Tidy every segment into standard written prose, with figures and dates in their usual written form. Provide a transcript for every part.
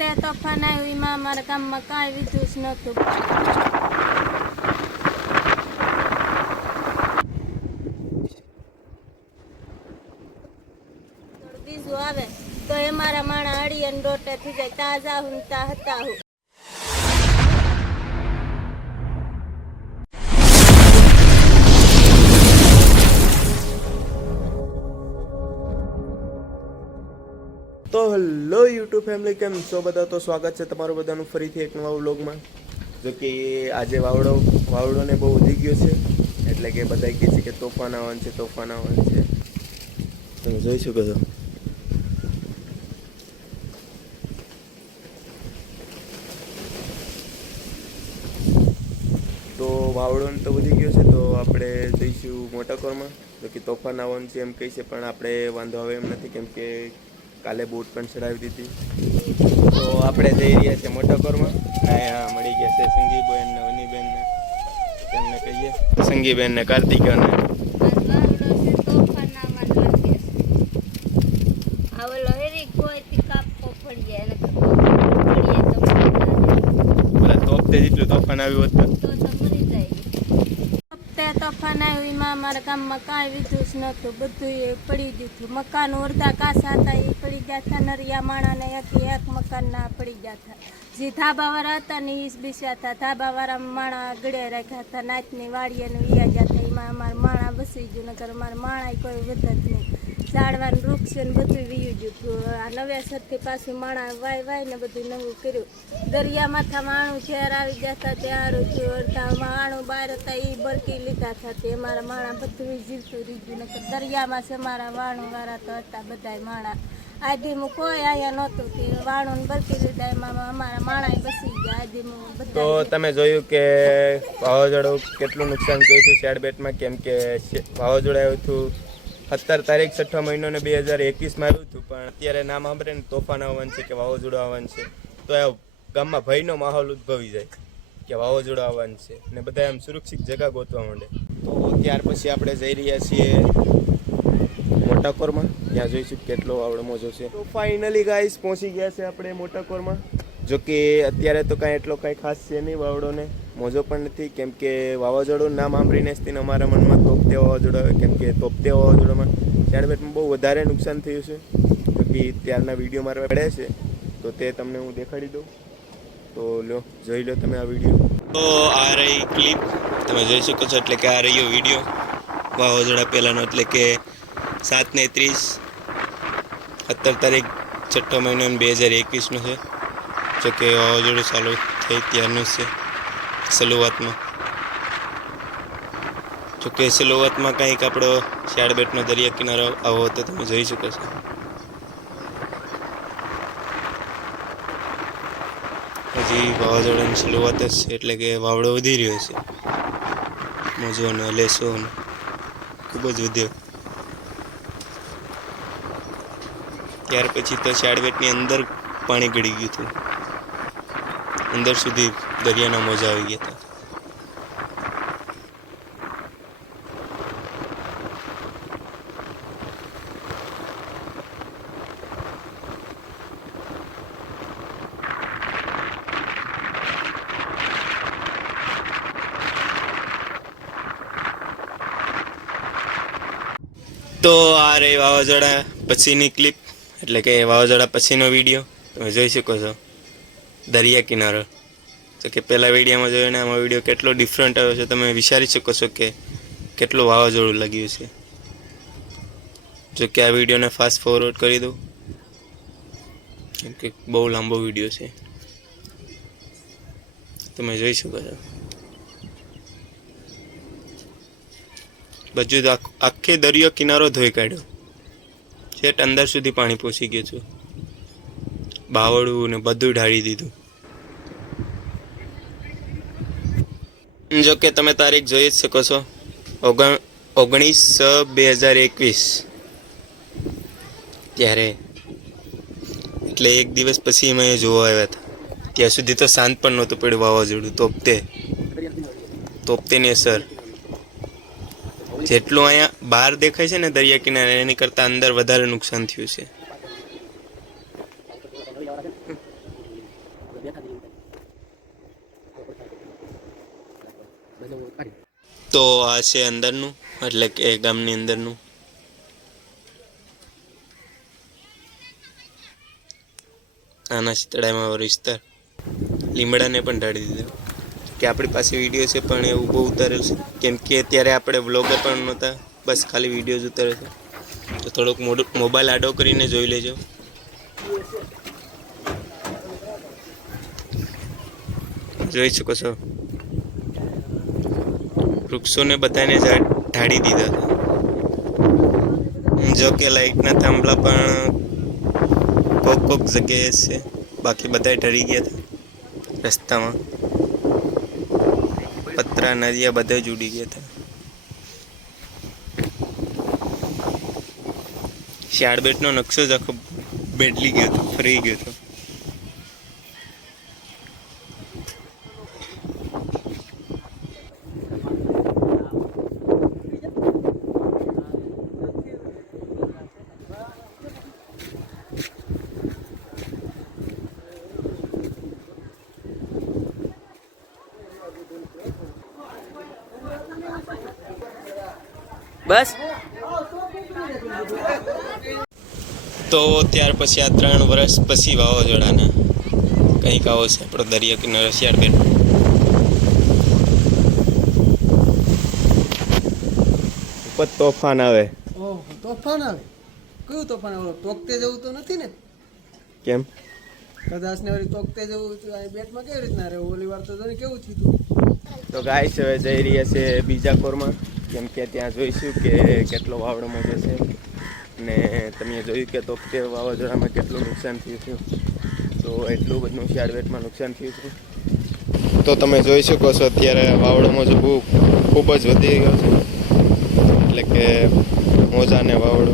તે તોફાન આવ્યું એમાં અમારા ગામમાં કાંઈ વિધું જ નહોતું. બીજું આવે તો એ મારા માણા અડી અને દોટે થઈ જાય. તાજા હું તા હતા હું. તો હેલો યુટ્યુબ ફેમિલી, કેમ છો બધા? તો સ્વાગત છે તમારું બધાનું ફરીથી એક નવા વ્લોગમાં. જો કે આજે વાવડોને બહુ વધી ગયો છે, એટલે કે બધા કહે છે કે તોફાન આવવાનું છે, તોફાન આવવાનું છે. તમે જોઈ શકો છો. તો વાવડોને તો વધી ગયો છે, તો આપણે જઈશું મોટાકોરમાં. જો કે તોફાન આવવાનું છે એમ કહી છે, પણ આપણે વાંધો આવે એમ નથી, કેમ કે કાલે બોટ પણ ચડાવી દીધી. તો આપણે જઈ રહ્યા છીએ મોટાકોરમાં. અહીંયા મળી ગયા છે સંગીબેન ને વનીબેન ને, તેમને કહીએ સંગીબેન ને કાર્તિકાને. જેટલું તોફાન આવ્યું હતું તોફાન આવ્યું એમાં અમારા ગામમાં કાંઈ વિધું જ નહોતું. બધું એ પડી દીધું. મકાન અડધા કાસા હતા એ પડી ગયા હતા. નરિયા માણાને એક મકાનના પડી ગયા હતા. જે ધાબાવાળા હતા ને એ જ બેસ્યા હતા. ધાબાવાળા માણા ગળે રાખ્યા હતા. નાચની વાડીએ ને વ્યા ગયા હતા. એમાં અમારા માણા બસી ગયું. નકર અમારા માણા કોઈ વધત નહીં. ઝાડવાનું વૃક્ષ ને બધું વીયું ગયું. આ નવેસરથી પાછું માણા વાય ને બધું નવું કર્યું. દરિયામાંથી માણું ઝેર આવી ગયા હતા ત્યાં થયું. અડધા માણું બહાર હતા એ બરકી લીધા હતા. તે અમારા માણા બધું જીવતું રીજ્યું. નકર દરિયામાં છે અમારા વાણું વાળા તો હતા બધા માણા. આદીમું કોઈ અહીંયા નહોતું. તે વાણું બરકી લીધા એમાં અમારા માણા બસી ગયા. આદીમું બધા. તો તમે જોયું કે વાવાઝોડું કેટલું નુકસાન કર્યું હતું શેડબેટમાં, કેમ કે વાવાઝોડું આવ્યું હતું 17 તારીખ 6 મહિનો ને 2021માં આવ્યું હતું. પણ અત્યારે નામ સાંભળે ને તોફાન આવવાનું છે કે વાવાઝોડું આવવાનું છે, તો એ ગામમાં ભયનો માહોલ ઉદ્ભવી જાય કે વાવાઝોડું આવવાનું છે, ને બધા એમ સુરક્ષિત જગ્યા ગોતવા માંડે. તો ત્યાર પછી આપણે જઈ રહ્યા છીએ મોટાકોરમાં. ત્યાં જોઈશું કેટલો આવડો મોજો છે. તો ફાઇનલી ગાઈસ પહોંચી ગયા છે આપણે મોટાકોરમાં. જો કે અત્યારે તો કાંઈ એટલો કાંઈ ખાસ છે નહીં, વાવડોને મોજો પણ નથી, કેમ કે વાવાઝોડું નામ સાંભળીને જ અમારા મનમાં તોપતે વાવાઝોડું આવે, કેમ કે તોપતે વાવાઝોડામાં શેડબેટમાં બહુ વધારે નુકસાન થયું છે. તો કે ત્યારના વિડીયો મારા પડે છે, તો તે તમને હું દેખાડી દઉં. તો લો, જોઈ લો તમે આ વિડીયો. તો આ રહી ક્લિપ, તમે જોઈ શકો છો. એટલે કે આ રહ્યો વિડીયો વાવાઝોડા પહેલાંનો, એટલે કે 7:30 17 તારીખ 6 મહિનો 2021નો છે. જો કે વાવાઝોડું ચાલુ થઈ ત્યારનું છે શરૂઆતમાં. જો કે શરૂઆતમાં કંઈક આપણો શેડબેટનો દરિયા કિનારો આવો હતો, તમે જોઈ શકો છો. હજી વાવાઝોડાની શરૂઆત જ છે, એટલે કે વાવડો વધી રહ્યો છે. મોજો ને લેસો ખૂબ જ વધ્યો. ત્યાર પછી તો શેડબેટની અંદર પાણી ગળી ગયું હતું. અંદર સુધી દરિયાના મોજા આવી ગયા હતા. તો આ રહી વાવાઝોડા પછીની ક્લિપ, એટલે કે વાવાઝોડા પછીનો વિડીયો. તમે જોઈ શકો છો દરિયા કિનારો. તો કે પહેલાં વિડીયોમાં જોયો ને આમાં વિડીયો કેટલો ડિફરન્ટ આવ્યો છે. તમે વિચારી શકો છો કે કેટલું વાવાઝોડું લાગ્યું છે. જો કે આ વિડીયોને ફાસ્ટ ફોરવર્ડ કરી દઉં, કેમ કે બહુ લાંબો વિડીયો છે. તમે જોઈ શકો છો બધું આખે દરિયો કિનારો ધોઈ કાઢ્યો. છેટ અંદર સુધી પાણી પહોંચી ગયું છું. બાવળું ને બધું ઢાળી દીધું. જો કે તમે તારીખ જોઈ જ શકો છો, 19/6/2021 ત્યારે. એટલે એક દિવસ પછી અમે જોવા આવ્યા હતા. ત્યાં સુધી તો શાંત પણ નહોતું પડ્યું વાવાઝોડું. તોપતેની અસર જેટલું અહીંયા બહાર દેખાય છે ને દરિયા કિનારે, એની કરતાં અંદર વધારે નુકસાન થયું છે. તો આ છે અંદરનું, એટલે કે ગામની અંદરનું. આના શીતળામાં વિસ્તાર લીમડાને પણ ઢાળી દીધો કે આપણી પાસે વિડીયો છે પણ એવું બહુ ઉતારેલ છે, કેમ કે અત્યારે આપણે વ્લોગર પણ નહોતા, બસ ખાલી વિડીયો જ ઉતારે છે. તો થોડોક મોબાઈલ આડો કરીને જોઈ લેજો. જોઈ શકો છો વૃક્ષોને બધાને ઢાળી દીધા હતા. જો કે લાઇટના થાંભલા પણ કોક જગ્યાએ છે, બાકી બધા ઢળી ગયા હતા. રસ્તામાં પતરા નદિયા બધા જ ઉડી ગયા હતા. શાળબેટનો નકશો જ આખો બેડલી ગયો હતો, ફરી ગયો હતો. બસ તો ત્યાર પછી આ 3 વર્ષ પછી વાવાઝોડાના કંઈક આવો છે આપણો દરિયા કિનારો શાળબેટ. ઉપર તોફાન આવે. ઓહો, તોફાન આવે. કયું તોફાન આવે? તોકતે જવું તો નથી ને? કેમ? કદાચ ને વળી તોકતે જવું તો આ બેટમાં કેવી રીતના રહે? ઓલી વાર તો જોને કેવું થયું હતું. તો ગાઈસ હવે જઈ રહ્યા છે બીજા કોરમાં, કેમ કે ત્યાં જોઈશું કે કેટલો વાવડો મોજો છે. ને તમે જોયું કે તોકતે વાવાઝોડામાં કેટલું નુકસાન થયું હતું, તો એટલું બધું શાળબેટમાં નુકસાન થયું હતું. તો તમે જોઈ શકો છો અત્યારે વાવડો મોજો ખૂબ જ વધી ગયો છે, એટલે કે મોજા ને વાવડો.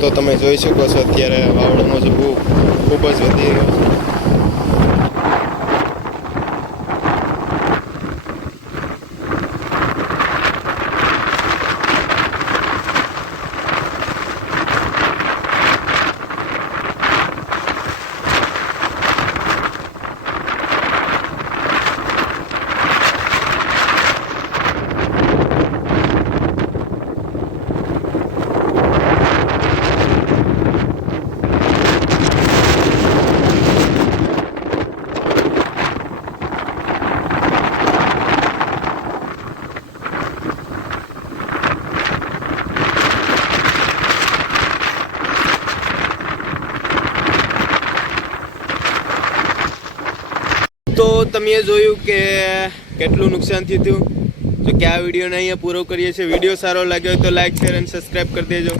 તો તમે જોઈ શકો છો અત્યારે વાવડો મોજો ખૂબ જ વધી ગયો છે. તો તમે જોયું કે કેટલું નુકસાન થયું હતું. તો કે આ વિડીયોને અહીંયા પૂરો કરીએ છીએ. વિડીયો સારો લાગ્યો હોય તો લાઈક શેર અને સબસ્ક્રાઈબ કરી દેજો.